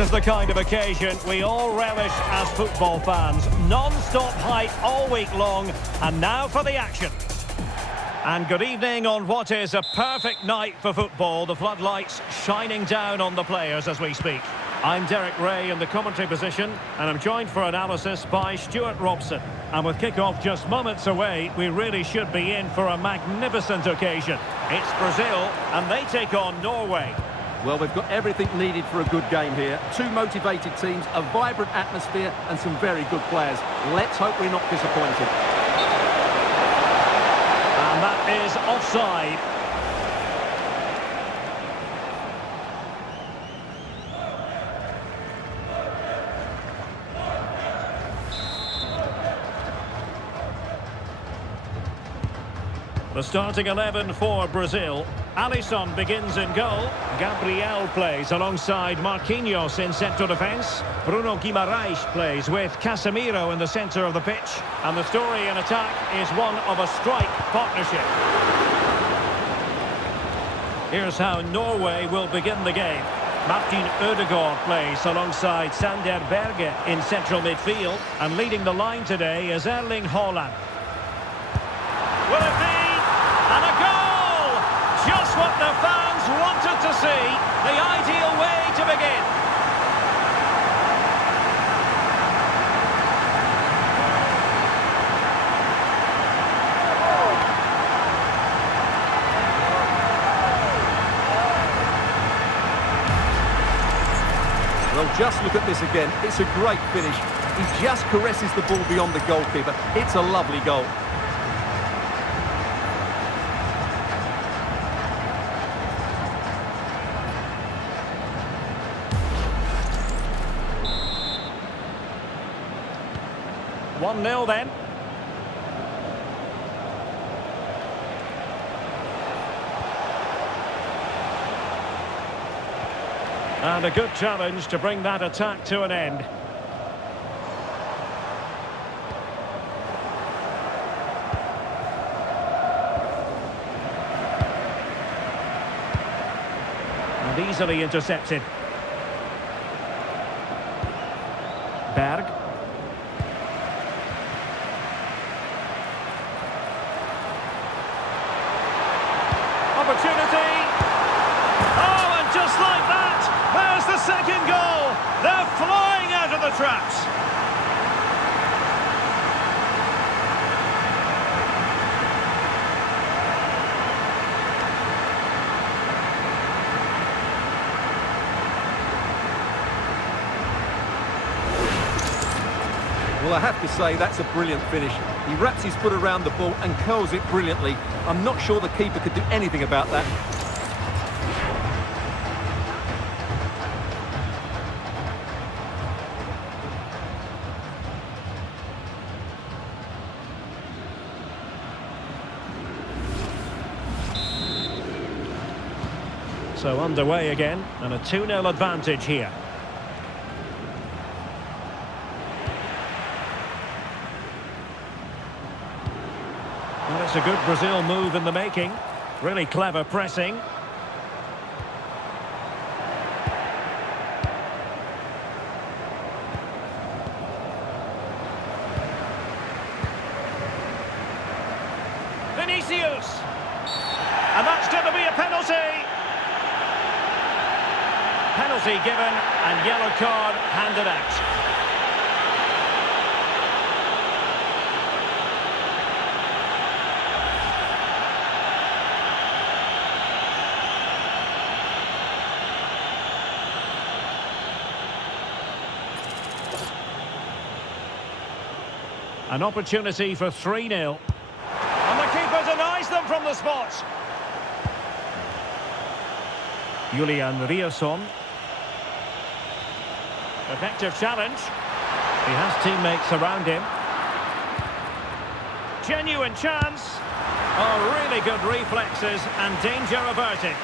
is the kind of occasion we all relish as football fans. Non-stop hype all week long, and now for the action. And good evening on what is a perfect night for football. The floodlights shining down on the players as we speak. I'm Derek Ray in the commentary position, and I'm joined for analysis by Stuart Robson. And with kick-off just moments away, we really should be in for a magnificent occasion. It's Brazil, and they take on Norway. Well, we've got everything needed for a good game here. Two motivated teams, a vibrant atmosphere, and some very good players. Let's hope we're not disappointed. And that is offside. The starting 11 for Brazil. Alisson begins in goal. Gabriel plays alongside Marquinhos in central defence. Bruno Guimaraes plays with Casemiro in the centre of the pitch. And the story in attack is one of a strike partnership. Here's how Norway will begin the game. Martin Odegaard plays alongside Sander Berge in central midfield. And leading the line today is Erling Haaland. Will it be? And a goal! Just what the fans wanted to see. The ideal way to begin. Well, just look at this again. It's a great finish. He just caresses the ball beyond the goalkeeper. It's a lovely goal. One 0 then. And a good challenge to bring that attack to an end. And easily intercepted. Berg. Opportunity. Oh, and just like that, there's the second goal. They're flying out of the traps. Well, I have to say, that's a brilliant finish. He wraps his foot around the ball and curls it brilliantly. I'm not sure the keeper could do anything about that. So underway again, and a 2-0 advantage here. Well, it's a good Brazil move in the making. Really clever pressing. Vinicius! And that's going to be a penalty! Penalty given and yellow card handed out. An opportunity for 3-0. And the keeper denies them from the spot. Julian Riasson. Effective challenge. He has teammates around him. Genuine chance. Oh, really good reflexes and danger averted.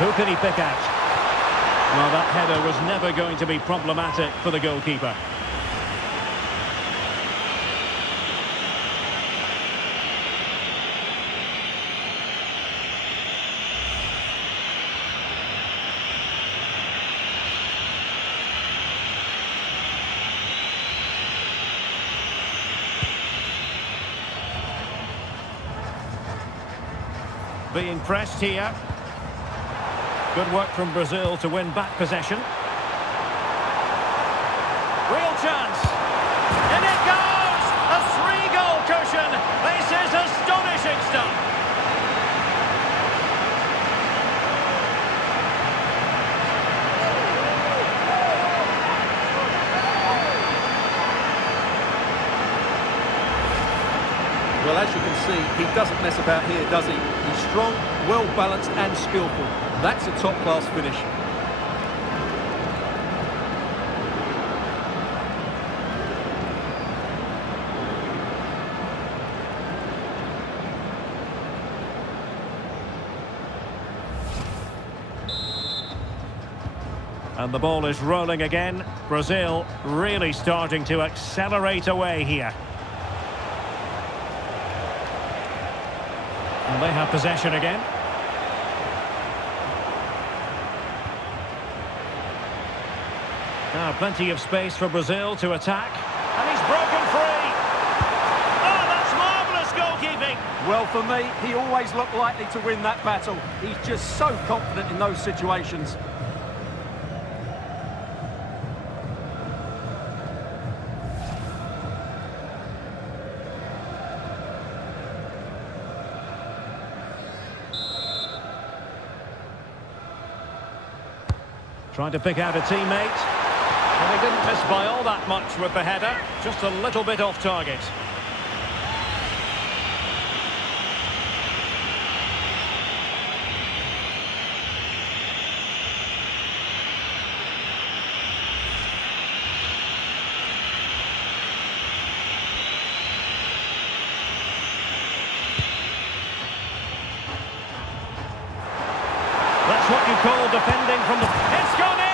Who can he pick out? Well, that header was never going to be problematic for the goalkeeper. being pressed here. Good work from Brazil to win back possession. Real chance. In it goes! A 3-goal cushion. This is astonishing stuff. Well, as you can see, he doesn't mess about here, does he? He's strong, well-balanced and skillful. That's a top-class finish. And the ball is rolling again. Brazil really starting to accelerate away here. And they have possession again. Now plenty of space for Brazil to attack. And he's broken free. Oh, that's marvellous goalkeeping. Well, for me, he always looked likely to win that battle. He's just so confident in those situations. Trying to pick out a teammate. And he didn't miss by all that much with the header. Just a little bit off target. That's what you call defending from the... It's gone in!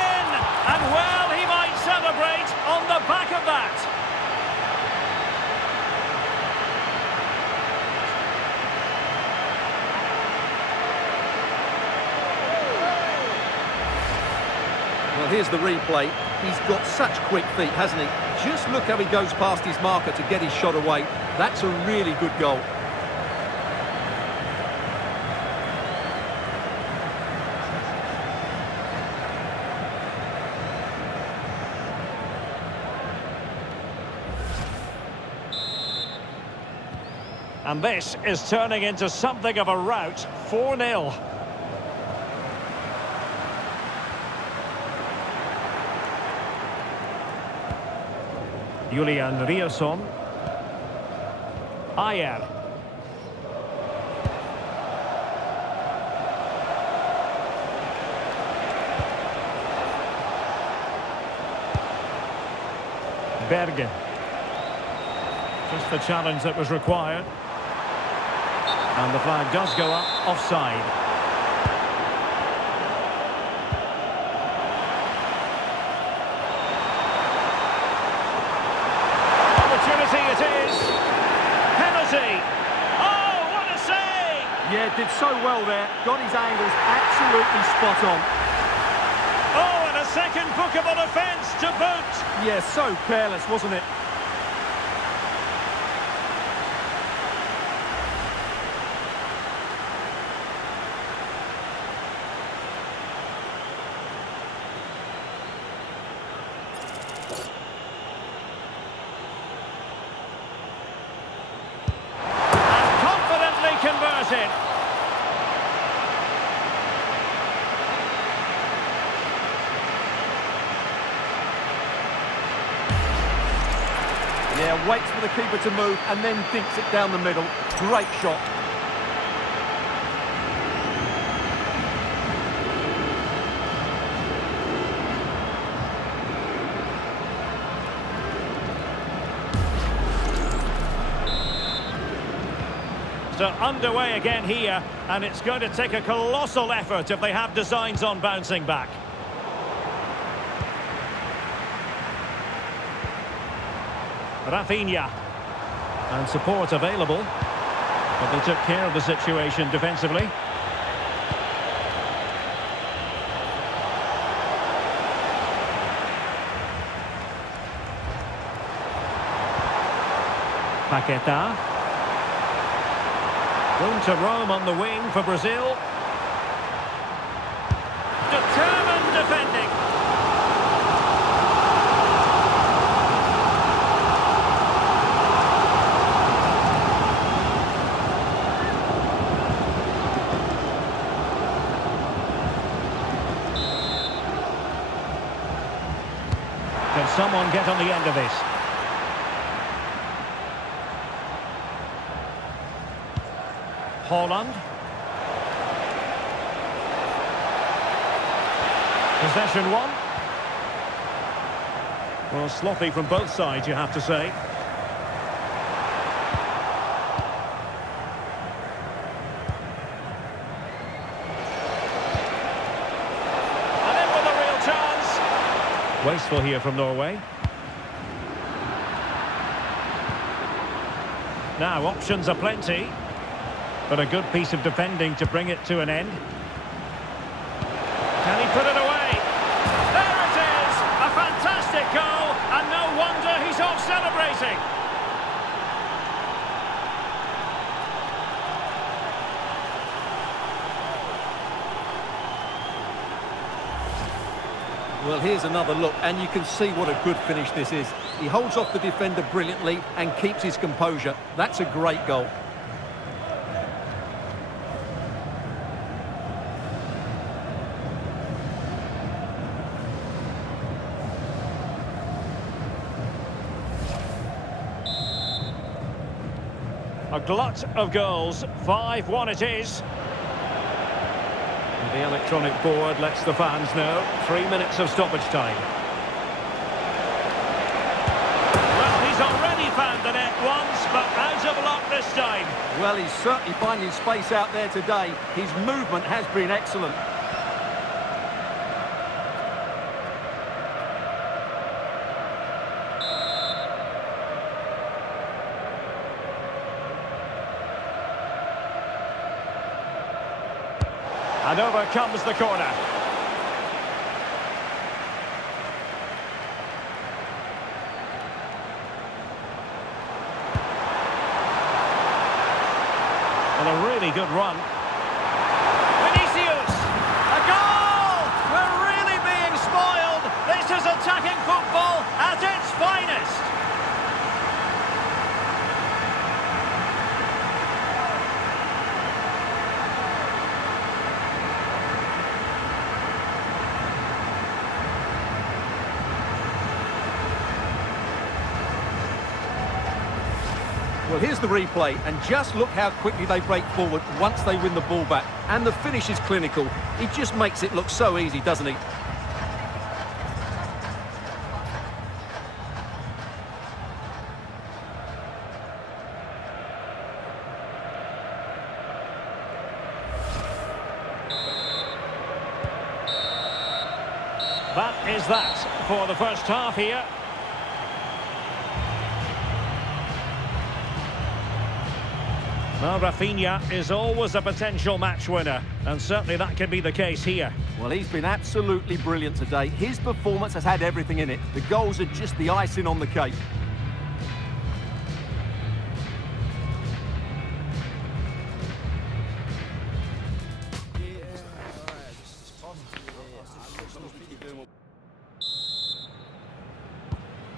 And well, he might celebrate on the back of that. Well, here's the replay. He's got such quick feet, hasn't he? Just look how he goes past his marker to get his shot away. That's a really good goal. And this is turning into something of a rout. 4-0. Julian Rierson. ALL. Bergen. Just the challenge that was required. And the flag does go up, offside. Opportunity it is. Penalty. Oh, what a save! Yeah, did so well there. Got his angles absolutely spot on. Oh, and a second bookable offence to boot. Yeah, so careless, wasn't it? Converted. Yeah, waits for the keeper to move and then dinks it down the middle. Great shot. So underway again here, and it's going to take a colossal effort if they have designs on bouncing back. Raphinha. And support available. But they took care of the situation defensively. Paqueta. Room to roam on the wing for Brazil. Determined defending. Can someone get on the end of this? Haaland. Possession one. Well, sloppy from both sides, you have to say. And in with a real chance. Wasteful here from Norway. Now, options are plenty. But a good piece of defending to bring it to an end. Can he put it away? There it is! A fantastic goal, and no wonder he's off celebrating. Well, here's another look, and you can see what a good finish this is. He holds off the defender brilliantly and keeps his composure. That's a great goal. A glut of goals, 5-1 it is. The electronic board lets the fans know. 3 minutes of stoppage time. Well, he's already found the net once, but out of luck this time. Well, he's certainly finding space out there today. His movement has been excellent. And over comes the corner. And a really good run. Vinicius! A goal! We're really being spoiled. This is attacking football at its finest. Well, here's the replay, and just look how quickly they break forward once they win the ball back. And the finish is clinical. He just makes it look so easy, doesn't he? That is that for the first half here. Well, Raphinha is always a potential match winner, and certainly that can be the case here. Well, he's been absolutely brilliant today. His performance has had everything in it. The goals are just the icing on the cake.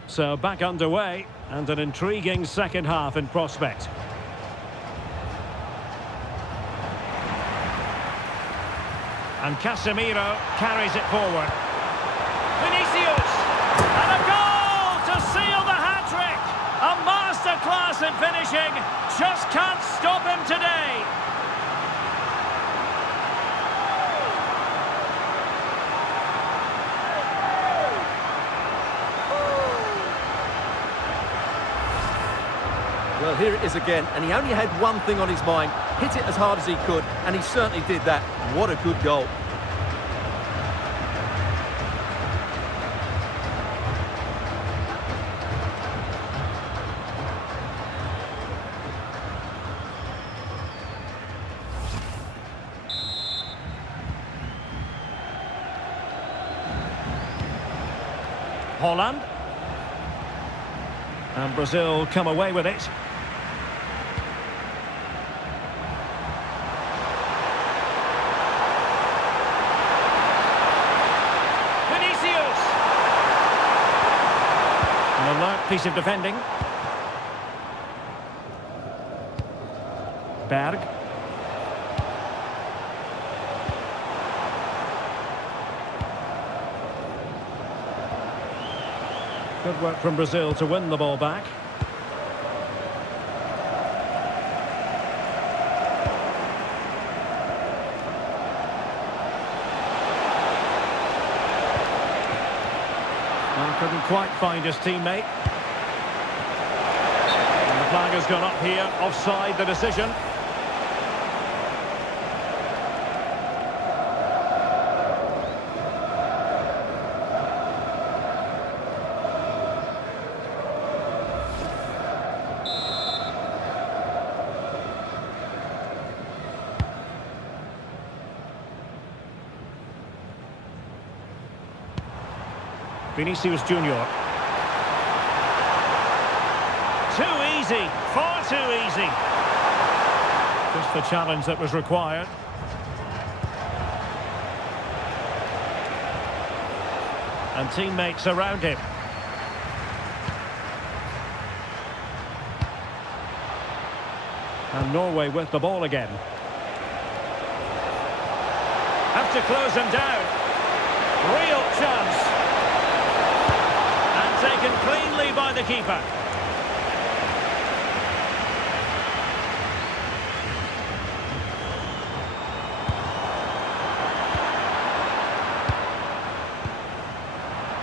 So back underway, and an intriguing second half in prospect. And Casemiro carries it forward. Vinicius! And a goal to seal the hat-trick! A masterclass in finishing. Just can't stop him today. Well, here it is again, and he only had one thing on his mind. Hit it as hard as he could, and he certainly did that. What a good goal. Haaland. And Brazil come away with it. An alert piece of defending. Berg. Good work from Brazil to win the ball back. Well, couldn't quite find his teammate. And the flag has gone up here. Offside the decision. Vinicius Jr. Too easy, far too easy. Just the challenge that was required. And teammates around him. And Norway with the ball again. Have to close them down. Real chance. Taken cleanly by the keeper.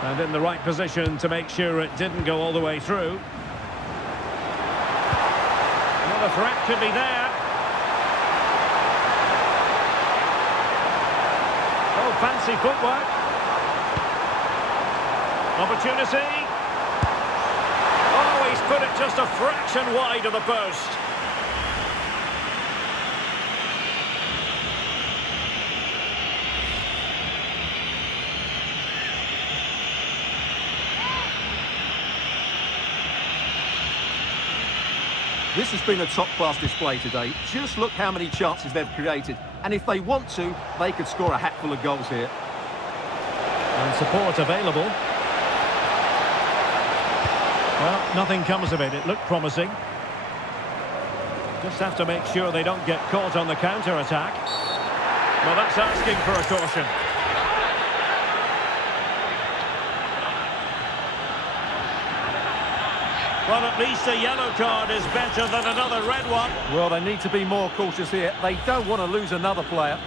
And in the right position to make sure it didn't go all the way through. Another threat could be there. Oh, fancy footwork. Opportunity. Oh, he's put it just a fraction wide of the post. This has been a top-class display today. Just look how many chances they've created. And if they want to, they could score a hatful of goals here. And support available. Well, nothing comes of it. It looked promising. Just have to make sure they don't get caught on the counter-attack. Well, that's asking for a caution. Well, at least a yellow card is better than another red one. Well, they need to be more cautious here. They don't want to lose another player.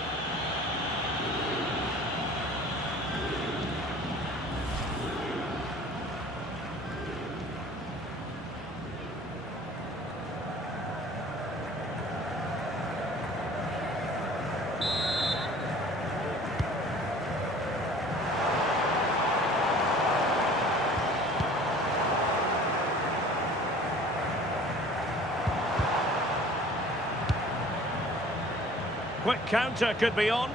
Quick counter could be on.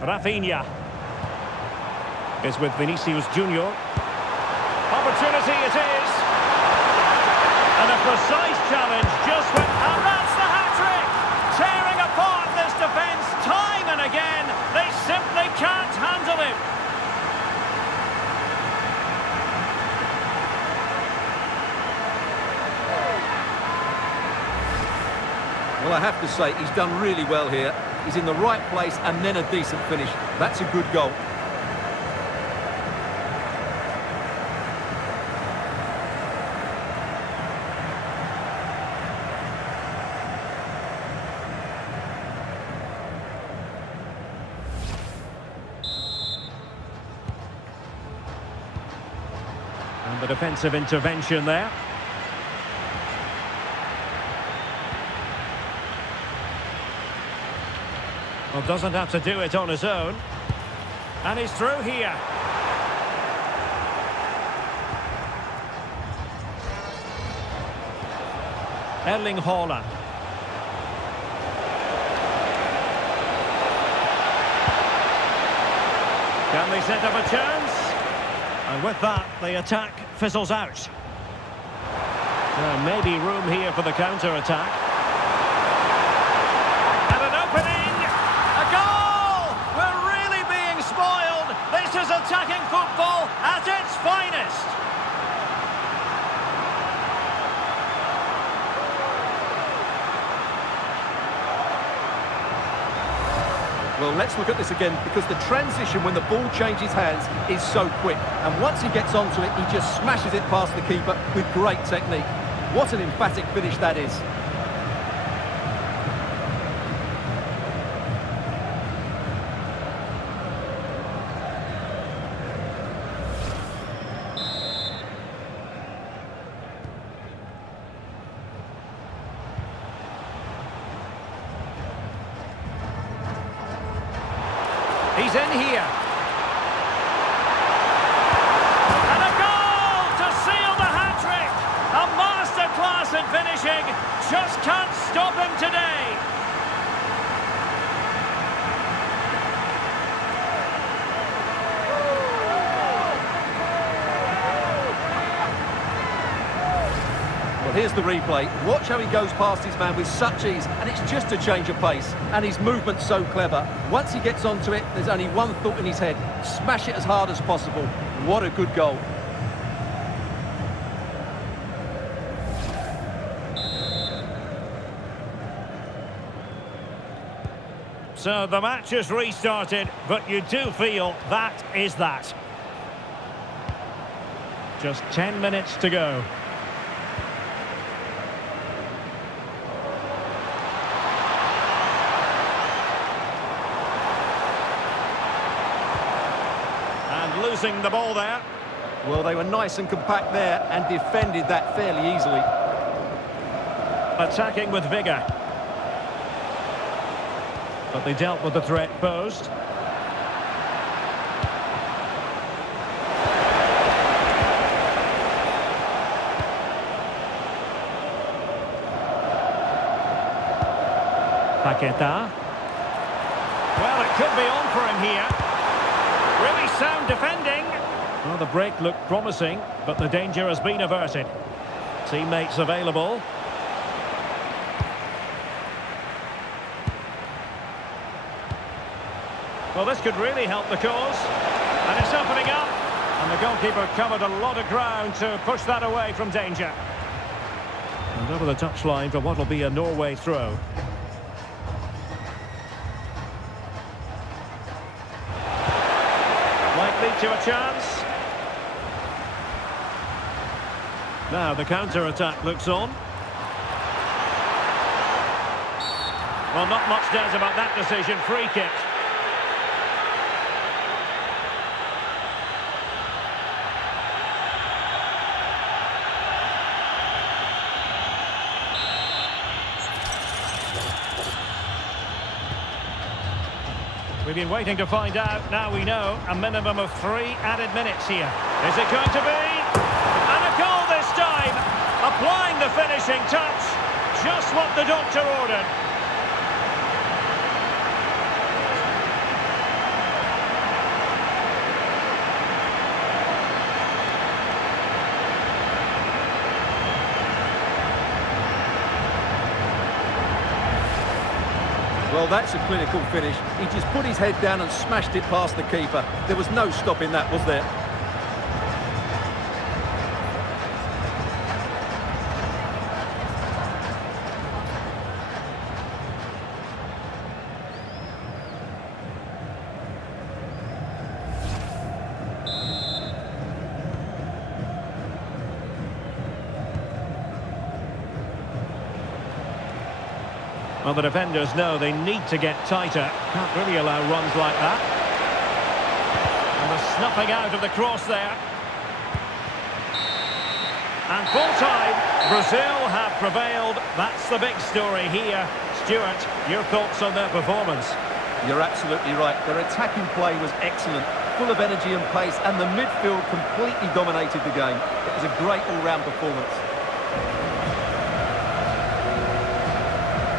Raphinha is with Vinicius Jr. Opportunity it is. And a precise challenge just went, and that's the hat-trick! Tearing apart this defence time and again. They simply can't handle him. Well, I have to say, he's done really well here. He's in the right place and then a decent finish. That's a good goal. And the defensive intervention there. Well, doesn't have to do it on his own. And he's through here. Haaland. Can they set up a chance? And with that, the attack fizzles out. There may be room here for the counter-attack. And an opening! A goal! We're really being spoiled! This is attacking football at its finest! Well, let's look at this again, because the transition when the ball changes hands is so quick. And once he gets onto it, he just smashes it past the keeper with great technique. What an emphatic finish that is. He's in here. And a goal to seal the hat-trick. A masterclass in finishing. Just can't stop him today. Well, here's the replay. Watch how he goes past his man with such ease, and it's just a change of pace. And his movement's so clever. Once he gets onto it, there's only one thought in his head. Smash it as hard as possible. What a good goal. So the match has restarted, but you do feel that is that. Just 10 minutes to go. Losing the ball there. Well, they were nice and compact there and defended that fairly easily. Attacking with vigour. But they dealt with the threat posed. Paqueta. Well, it could be on for him here. Really sound defending. Well, the break looked promising, but the danger has been averted. Teammates available. Well, this could really help the cause. And it's opening up. And the goalkeeper covered a lot of ground to push that away from danger. And over the touchline for what will be a Norway throw. Lead to a chance. Now the counter-attack looks on. Well, not much doubt about that decision. Free kick. We've been waiting to find out. Now we know a minimum of 3 added minutes here. Is it going to be? And a goal this time. Applying the finishing touch. Just what the doctor ordered. Well, that's a clinical finish. He just put his head down and smashed it past the keeper. There was no stopping that, was there? Well, the defenders know they need to get tighter. Can't really allow runs like that. And the snuffing out of the cross there. And full time, Brazil have prevailed. That's the big story here. Stuart, your thoughts on their performance? You're absolutely right. Their attacking play was excellent, full of energy and pace, and the midfield completely dominated the game. It was a great all-round performance.